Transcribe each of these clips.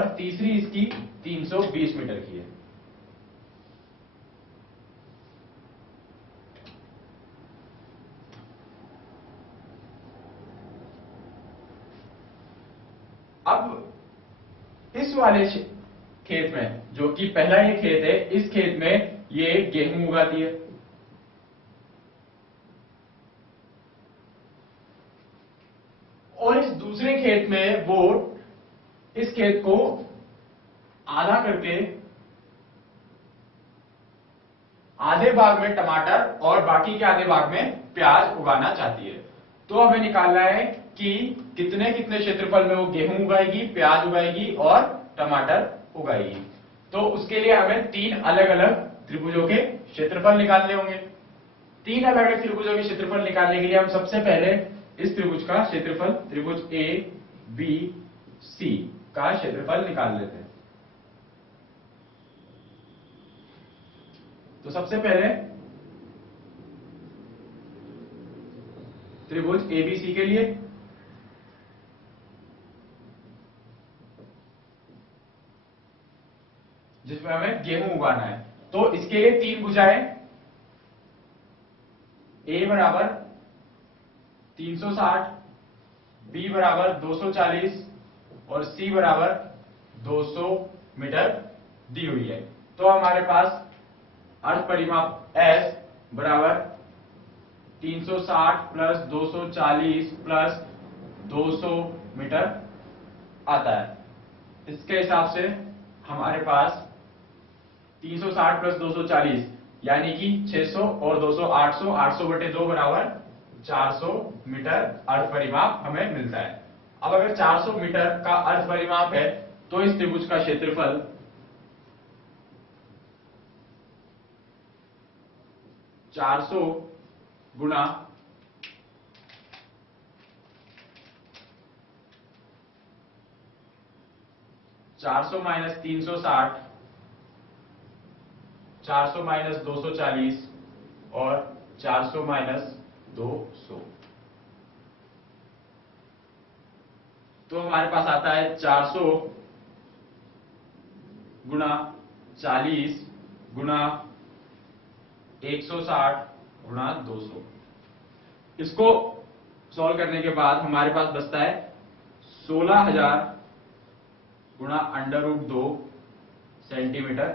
और तीसरी इसकी 320 मीटर की है। अब इस वाले खेत में, जो कि पहला ये खेत है, इस खेत में ये गेहूं उगाती है। और इस दूसरे खेत में वो इस खेत को आधा करके आधे भाग में टमाटर और बाकी के आधे भाग में प्याज उगाना चाहती है। तो हमें निकालना है कि कितने कितने क्षेत्रफल में वो गेहूं उगाएगी, प्याज उगाएगी और टमाटर उगाएगी। तो उसके लिए हमें तीन अलग अलग त्रिभुजों के क्षेत्रफल निकालने होंगे। तीन अलग अलग त्रिभुजों के क्षेत्रफल निकालने के लिए हम सबसे पहले इस त्रिभुज का क्षेत्रफल, त्रिभुज ए बी सी का क्षेत्रफल निकाल लेते हैं। तो सबसे पहले त्रिभुज एबीसी के लिए जिसमें हमें गेहूं उगाना है, तो इसके लिए तीन भुजाएं, ए बराबर 360, बी बराबर 240 और सी बराबर 200 मीटर दी हुई है। तो हमारे पास अर्थ परिमाप S बराबर 360 प्लस 240 प्लस 200 मीटर आता है। इसके हिसाब से हमारे पास 360 प्लस 240 यानी कि 600 और 200 800, 800 बटे 2 बराबर 400 मीटर अर्थ परिमाप हमें मिलता है। अब अगर 400 मीटर का अर्थ परिमाप है तो इस त्रिभुज का क्षेत्रफल 400 गुना 400 माइनस 360, 400 माइनस 240 और 400 माइनस 200, तो हमारे पास आता है 400 गुना 40 गुना 160 गुना 200। इसको सॉल्व करने के बाद हमारे पास बचता है 16,000 गुना √2 सेंटीमीटर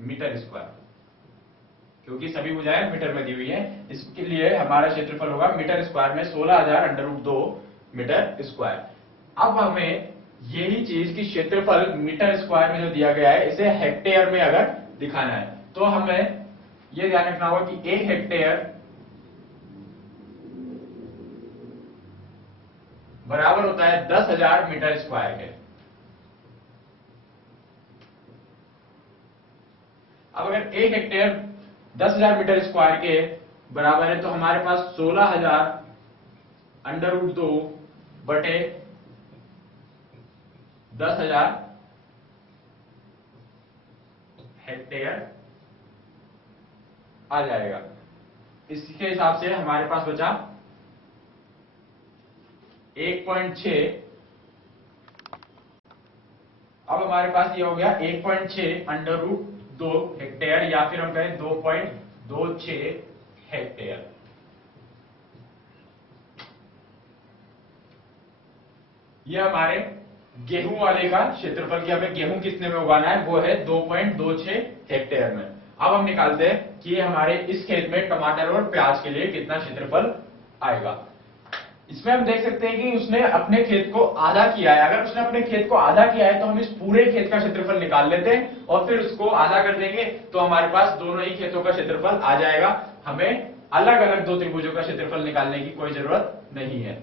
मीटर स्क्वायर, क्योंकि सभी भुजाएं मीटर में दी हुई है, इसके लिए हमारा क्षेत्रफल होगा मीटर स्क्वायर में 16,000 √2 मीटर स्क्वायर। अब हमें यही चीज की क्षेत्रफल मीटर स्क्वायर में जो दिया गया है, इसे हेक्टेयर में अगर दिखाना है तो हमें यह ध्यान रखना होगा कि 1 हेक्टेयर बराबर होता है 10,000 मीटर स्क्वायर के। अब अगर 1 हेक्टेयर 10,000 मीटर स्क्वायर के बराबर है तो हमारे पास 16,000 √2 बटे 10,000 हेक्टेयर आ जाएगा। इसके हिसाब से हमारे पास बचा 1.6। अब हमारे पास ये हो गया 1.6 √2 हेक्टेयर, या फिर हम कहें 2.26 हेक्टेयर। ये हमारे गेहूं वाले का क्षेत्रफल, कि हमें गेहूं कितने में उगाना है, वो है 2.26 हेक्टेयर में। अब हम निकालते हैं कि हमारे इस खेत में टमाटर और प्याज के लिए कितना क्षेत्रफल आएगा। इसमें हम देख सकते हैं कि उसने अपने खेत को आधा किया है। अगर उसने अपने खेत को आधा किया है तो हम इस पूरे खेत का क्षेत्रफल निकाल लेते हैं और फिर उसको आधा कर देंगे, तो हमारे पास दोनों ही खेतों का क्षेत्रफल आ जाएगा। हमें अलग अलग दो त्रिभुजों का क्षेत्रफल निकालने की कोई जरूरत नहीं है।